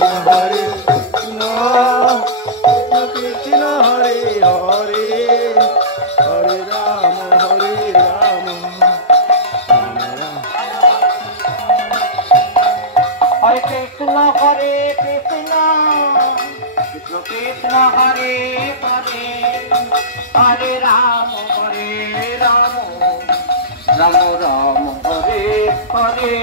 Hare Krishna, Krishna Krishna Hare Hare, Hare Rama, Hare Rama, Hare Krishna, Hare Krishna, Krishna Krishna Hare Hare, Hare Rama, Hare Rama, Rama Rama, Hare Hare.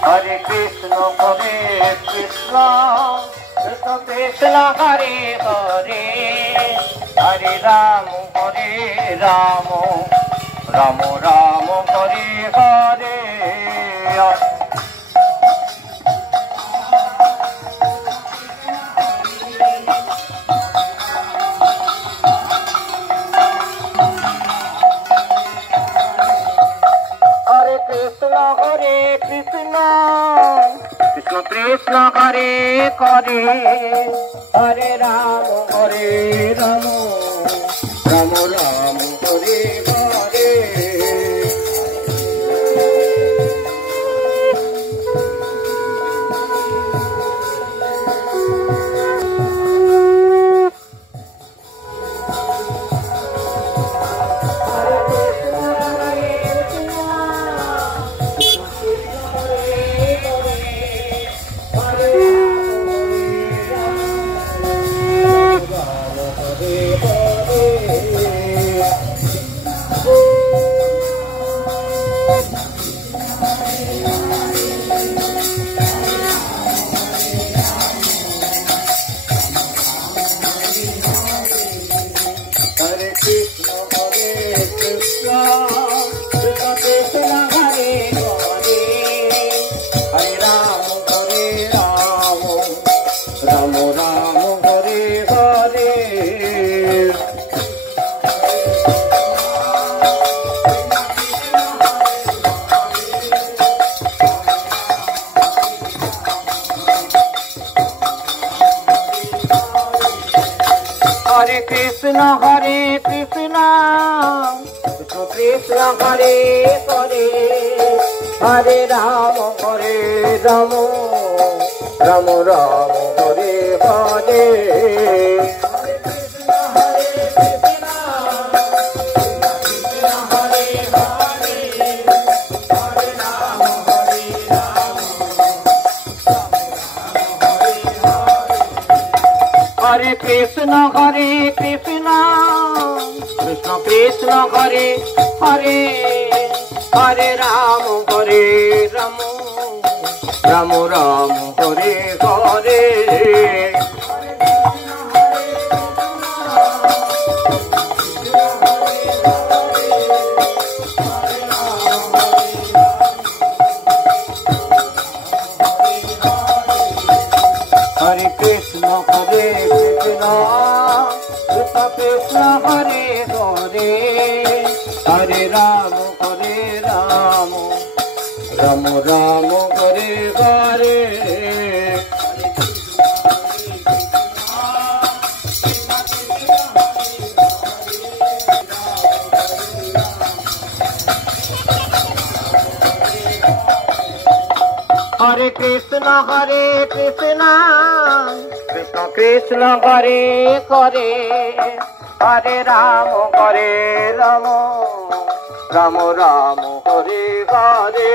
Hare Krishna, Krishna Krishna Hare Hare, Hare Rama, Hare Rama, Rama Rama, Hare Hare. Hare Krishna, Krishna Krishna Hare Hare, Hare Rama, Hare Rama, Rama Rama, Hare Hare. Hare Krishna, Krishna Krishna Hare Hare, Hare Rama, Hare Rama, Rama Rama, Hare Hare. Hare Krishna, Krishna Krishna Hare Hare, Hare Rama, Hare Rama, Rama Rama, Hare Hare. Hare Krishna, Krishna Krishna Hare Hare, Hare Rama, Hare Rama, Rama Rama, Hare Hare. Hare Krishna, Krishna Krishna Hare Hare, Hare Rama, Hare Rama, Rama Rama, Hare Hare.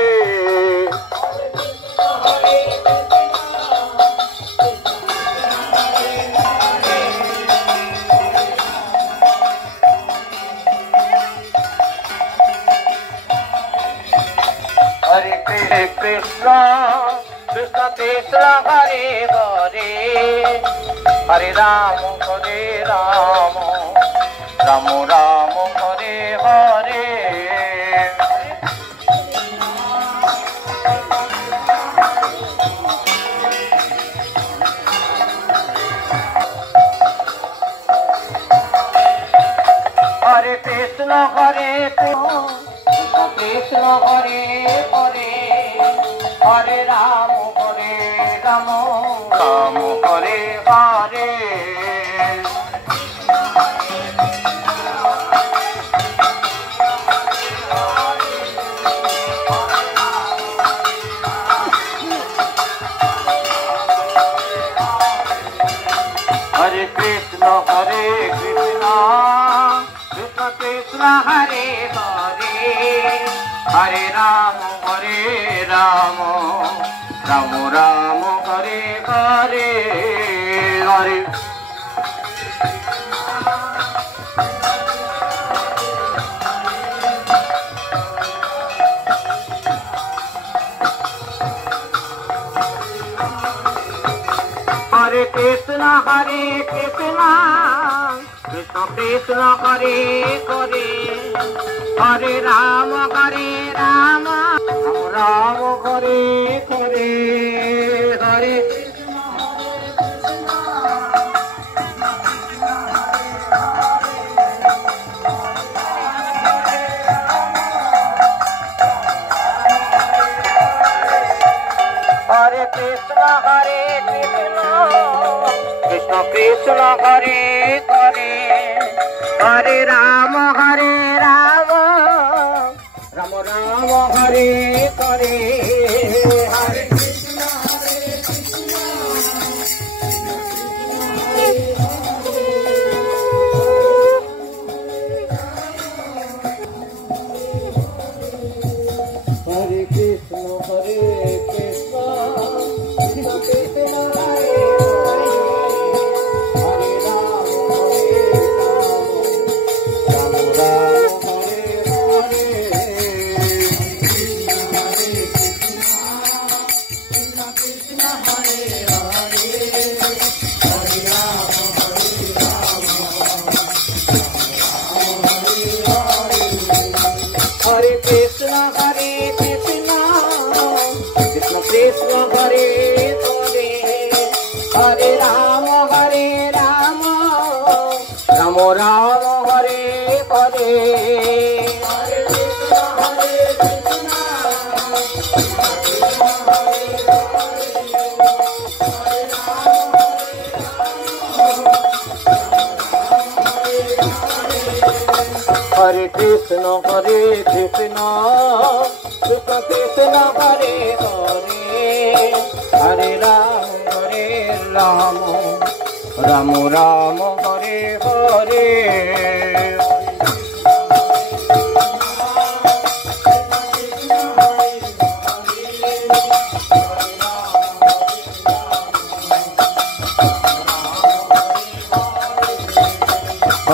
Hare Krishna, Krishna Krishna Hare Hare, Hare Rama, Hare Rama, Rama Rama, Hare Hare. Hare Krishna, Krishna Hare Hare, Hare Rama, Hare Rama, Rama Hare Hare. Hare Krishna Krishna Krishna Hare Hare Hare Rama Rama Rama Hare Hare Hare Hare Krishna Krishna Krishna Hare Hare Hare Rama Rama Rama Hare Hare Hare Hare Krishna Krishna Krishna Hare Hare Hare Rama Rama Rama Hare Hare Hare Krishna Hare Krishna Hare Krishna Krishna Krishna Hare Hare Hare Rama Rama Rama Hare Hare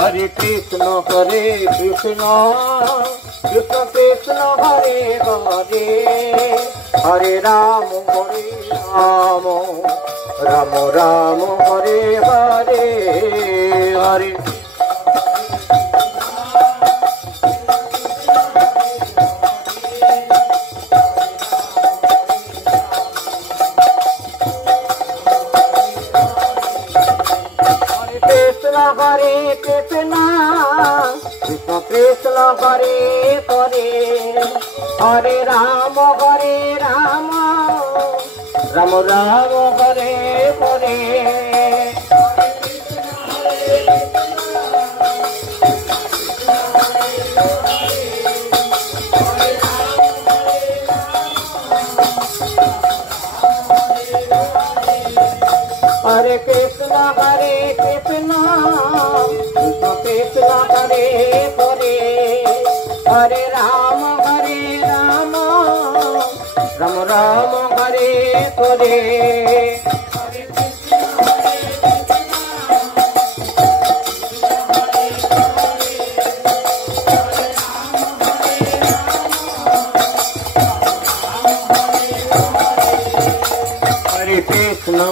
Hare Krishna Krishna Krishna Hare Hare Hare Rama Rama Rama Hare Hare Hare Krishna Krishna Hare Hare Hare Rama Rama Rama Hare Hare Hare Krishna Krishna Krishna Hare Hare Hare Rama Rama Rama Hare Hare Hare Krishna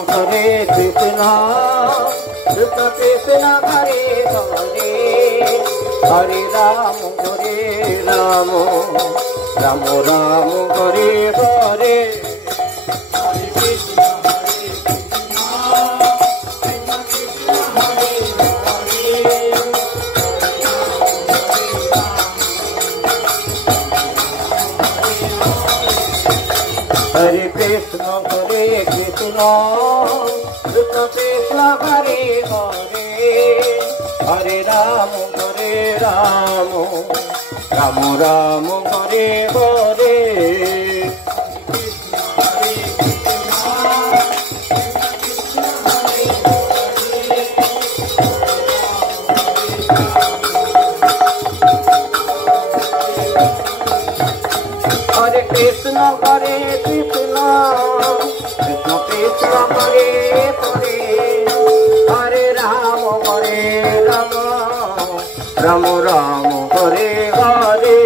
Krishna Krishna Hare Hare Hare Rama Rama Rama Hare Hare Hare Krishna Krishna Krishna Hare Hare Hare Rama Rama Rama Hare Hare Hare Hare Krishna, Krishna Krishna Hare Hare, Hare Rama Rama Rama Hare Hare.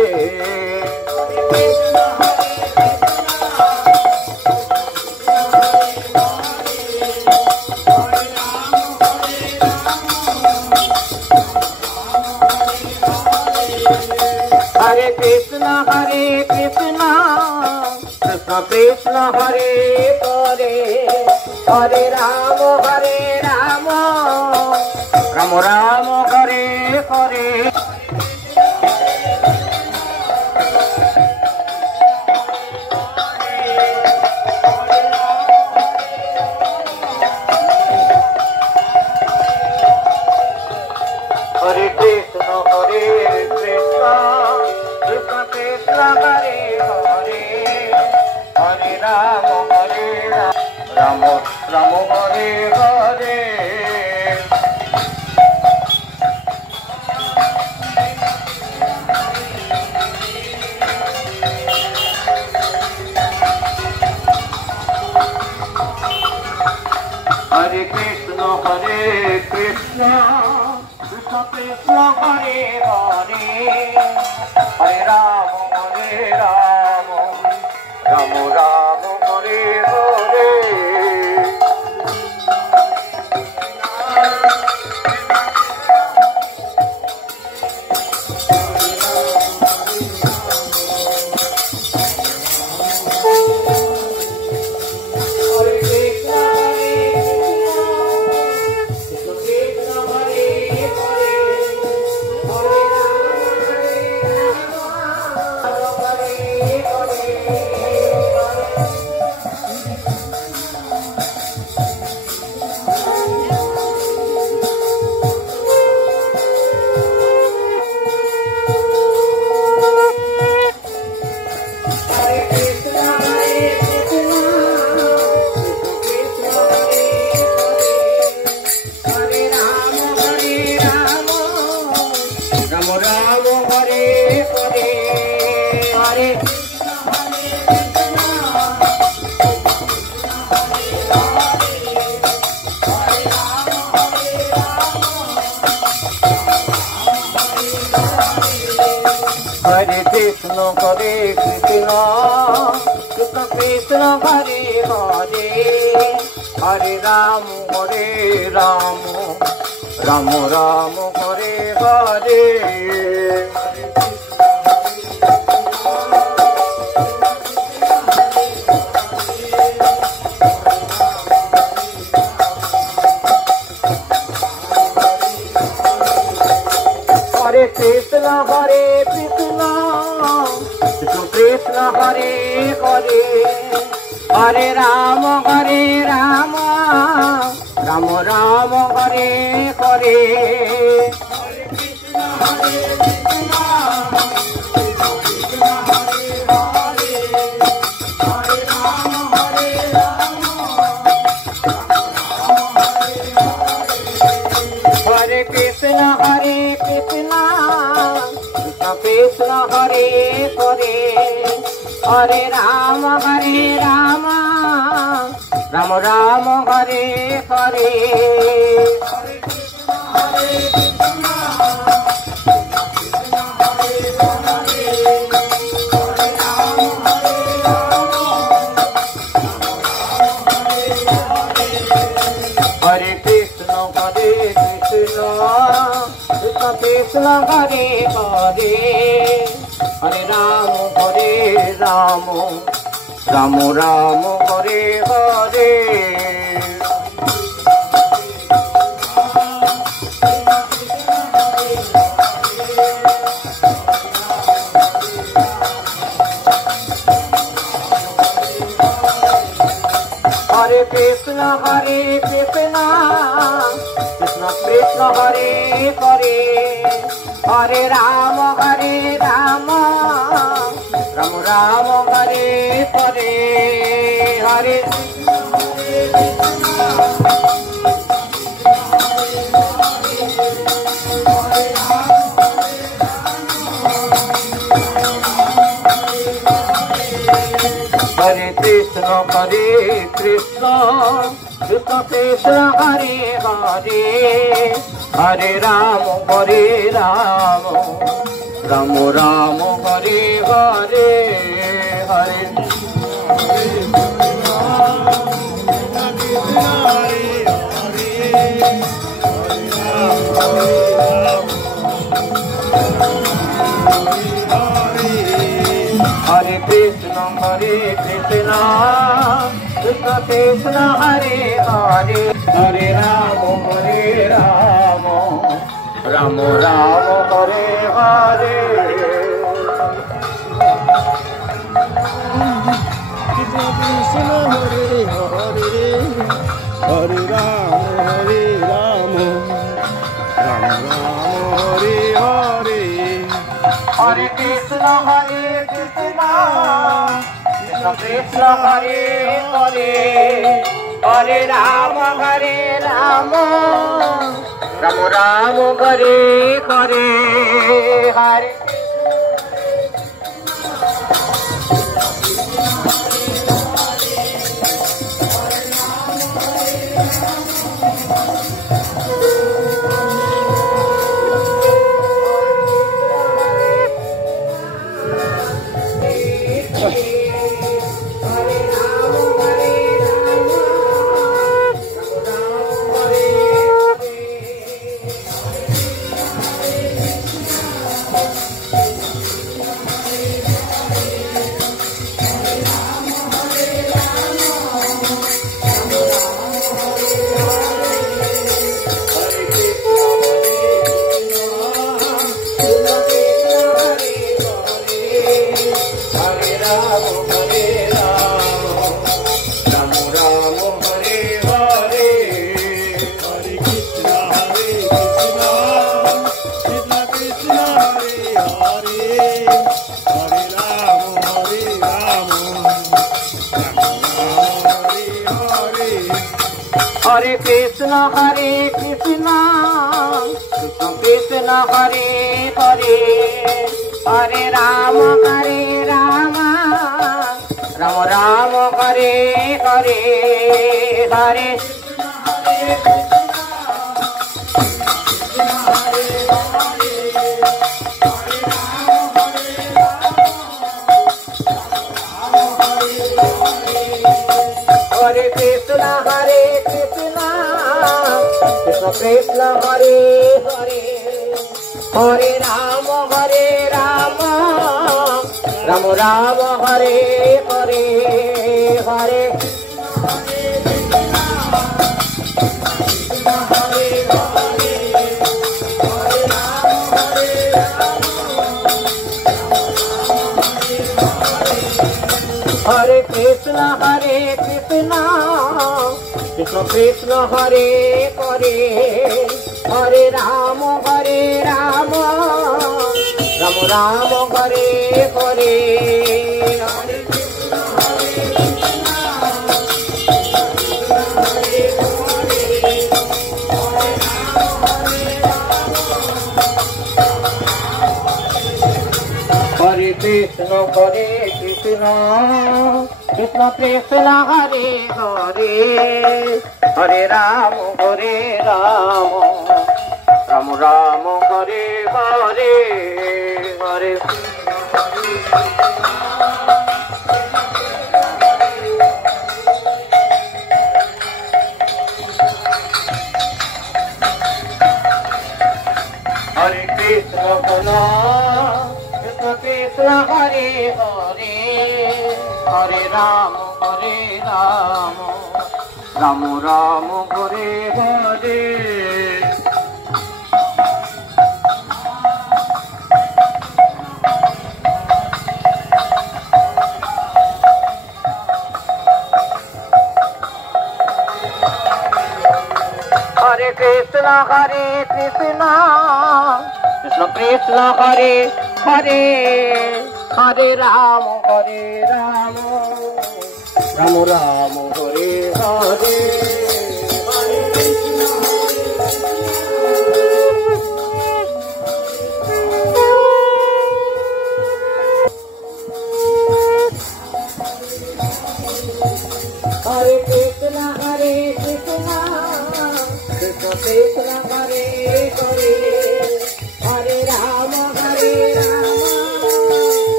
Hare Krishna, Krishna Krishna Hare Hare, Hare Rama Rama Rama Hare Hare. Hare Krishna, Krishna Krishna Hare Hare, Hare Rama Rama Rama Hare Hare. Hare Krishna, Krishna Krishna Hare Hare, Hare Rama Rama Rama Hare Hare. Hare Krishna, Krishna Krishna Hare Hare, Hare Rama Rama Rama Hare Hare. Hare Krishna, Krishna Krishna Hare Hare, Hare Rama Rama Rama Hare Hare. Hare Krishna, Krishna Krishna Hare Hare, Hare Rama Rama Rama Hare Hare. Hare Krishna, Krishna Krishna Hare Hare, Hare Rama Rama Rama Hare Hare. Hare Krishna, Krishna Krishna Hare Hare, Hare Rama Rama Rama Hare Hare. Hare Hare Krishna Krishna Krishna Hare Hare Hare Rama Rama Rama Hare Hare Hare Hare Krishna Krishna Krishna Hare Hare Hare Rama Rama Rama Hare Hare Krishna Krishna Hare Hare Hare Rama Rama Hare Hare Hare Krishna Krishna Krishna Hare Hare Hare Rama Rama Rama Hare Hare Hare Hare Krishna Krishna Krishna Hare Hare Hare Rama Rama Rama Hare Hare Hare Hare Krishna Krishna Krishna Hare Hare Hare Rama Rama Rama Hare Hare Hare Hare Krishna Krishna Krishna Hare Hare Hare Rama Rama Rama Hare Hare Hare Krishna Krishna Krishna Hare Hare Hare Rama Rama Rama Hare Hare Hare Hare Krishna Krishna Hare Hare Hare Rama Rama Rama Hare Hare Hare Krishna Krishna Krishna Hare Hare Hare Rama Rama Rama Hare Hare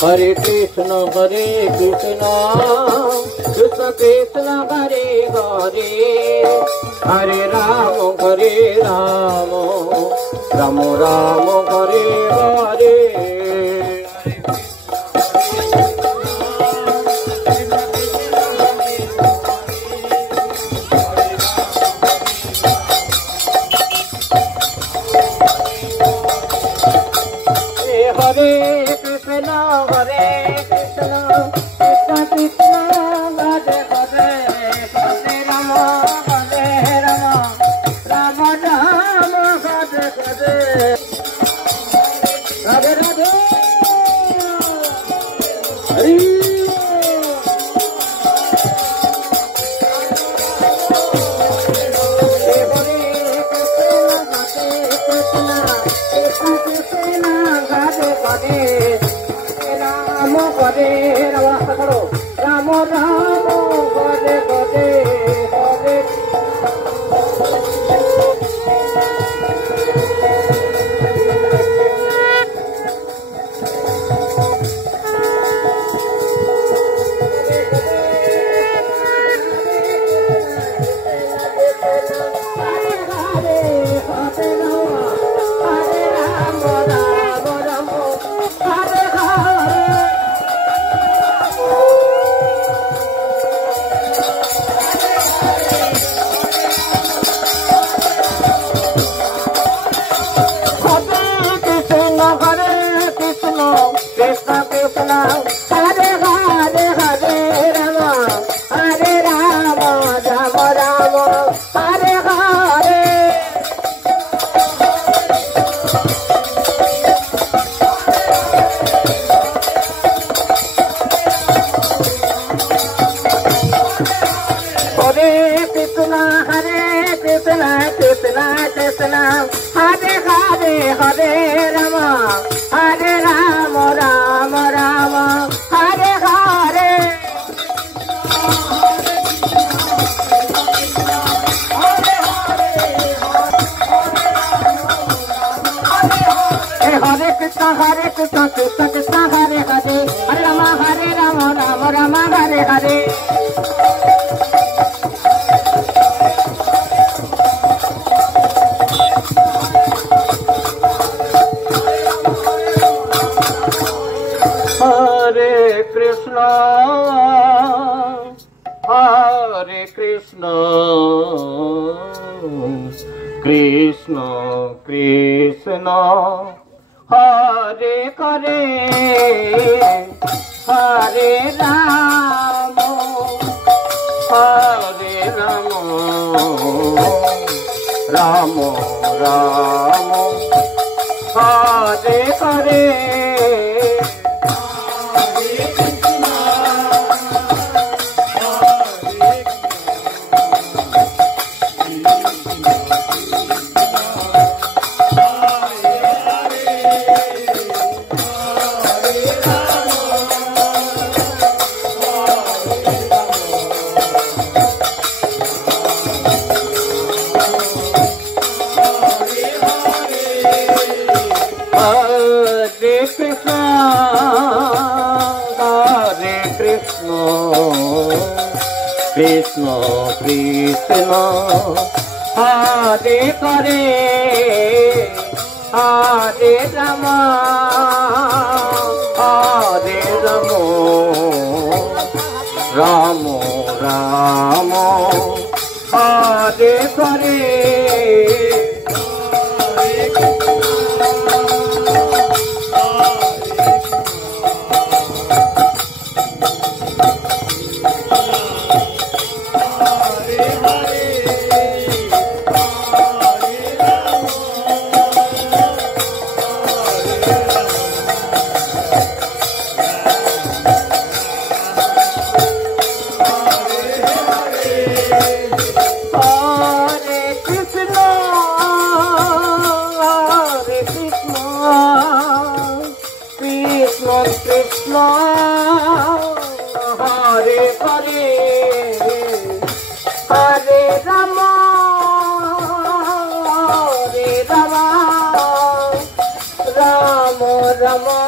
Hare Krishna, Krishna Krishna, Hare Hare, Hare Rama, Rama Rama, Hare Hare. Hare Krishna, Hare Krishna, Krishna Krishna, Hare Hare, Hare Rama, Rama Rama, Hare Hare. Radhe Radhe, Hare Krishna Krishna, Hare Hare, Hare Rama, Rama Rama, Hare Hare. Krishna Krishna, Hare Hare, Hare Rama, Rama Rama, Hare Hare. Oh Rama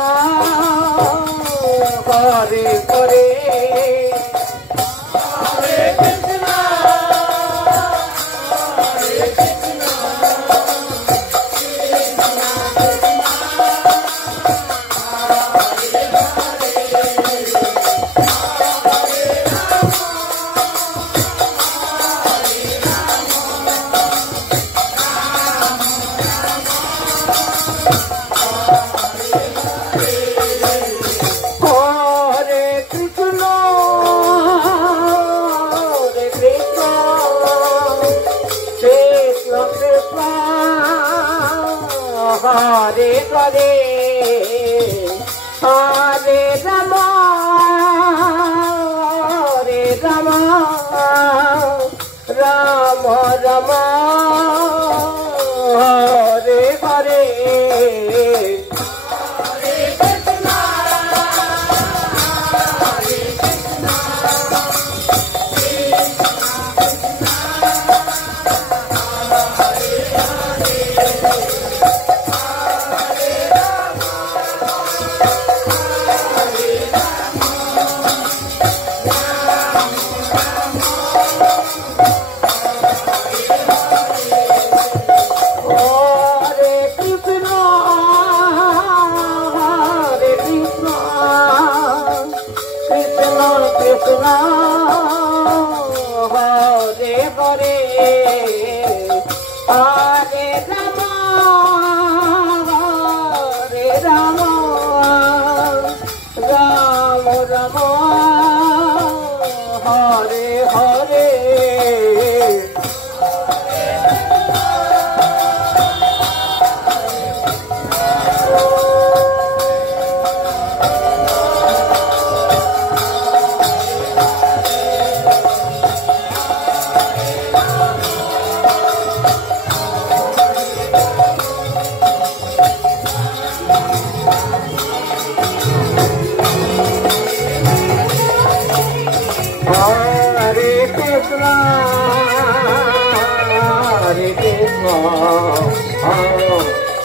Hare Hare Hare Hare Hare Rama Hare Rama Rama Rama Hare Hare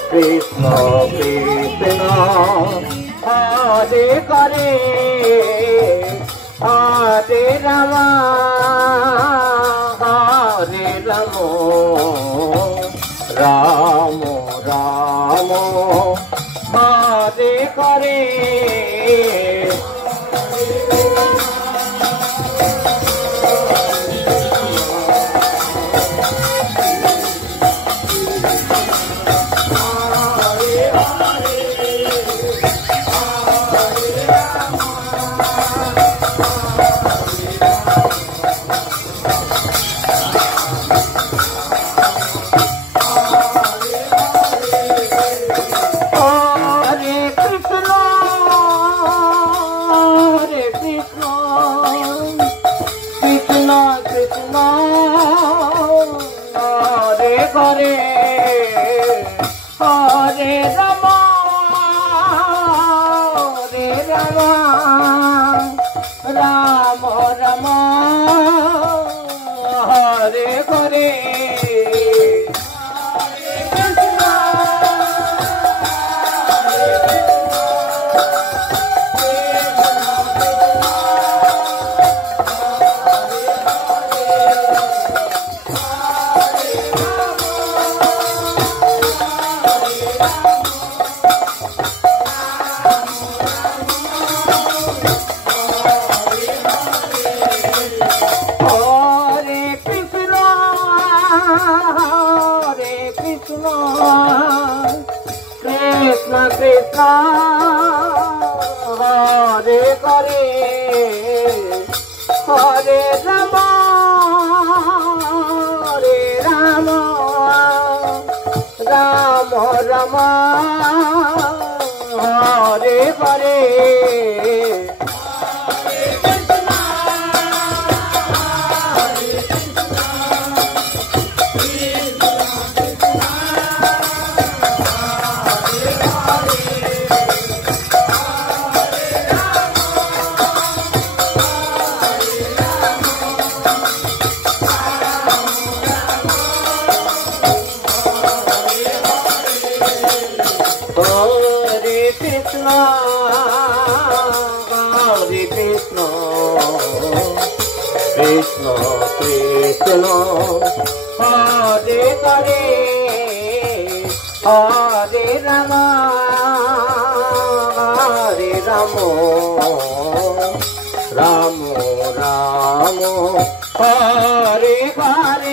Krishna Krishna Hare Hare Hare Rama Hare Rama Rama Rama Hare Hare Krishna Krishna Krishna Hare Hare Hare Rama Hare Rama Rama Rama Hare Hare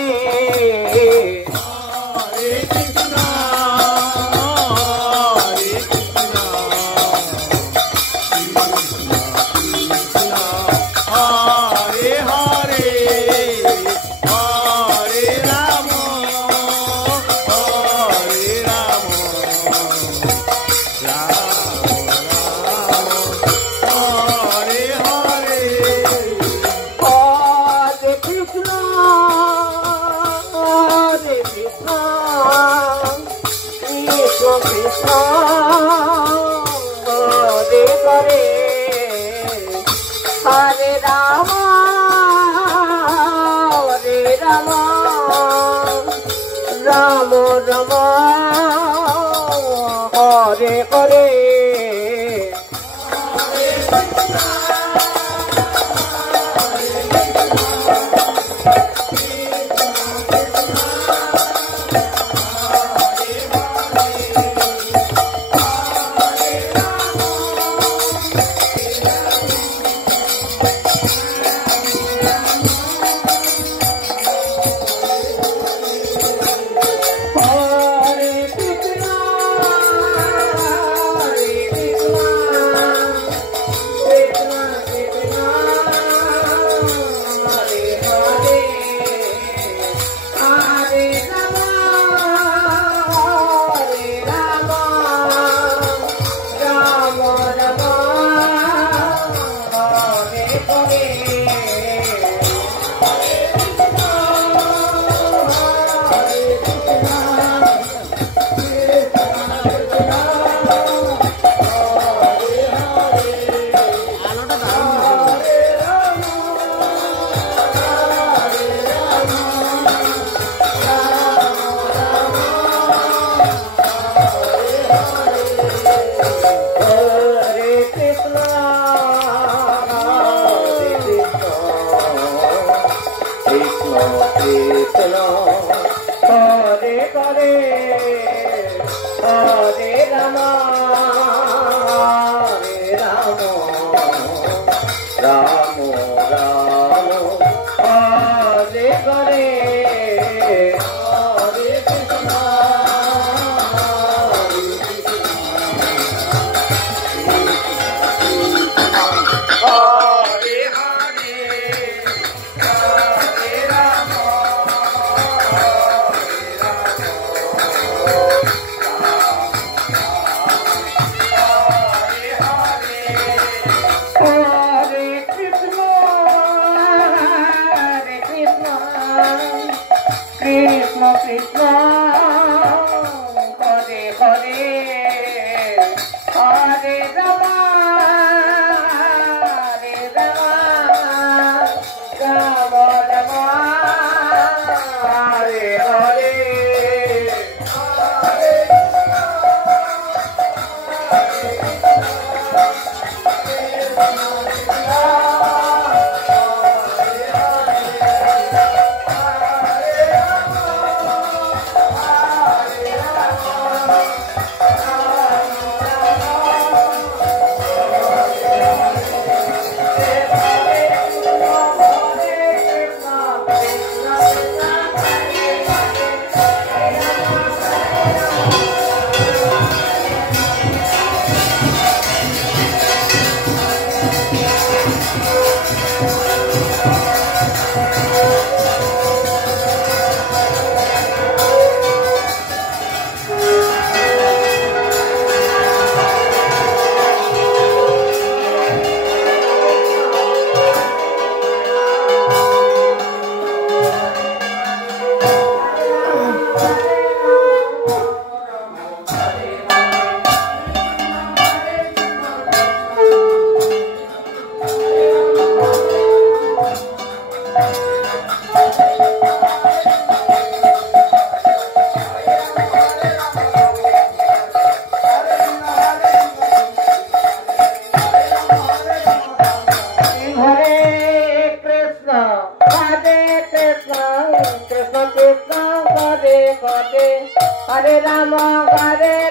Hare Hare Hare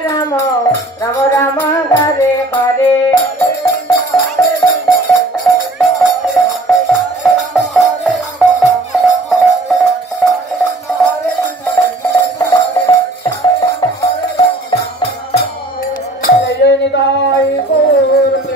Rama Rama Rama Hare Hare Jai Nitai Gaur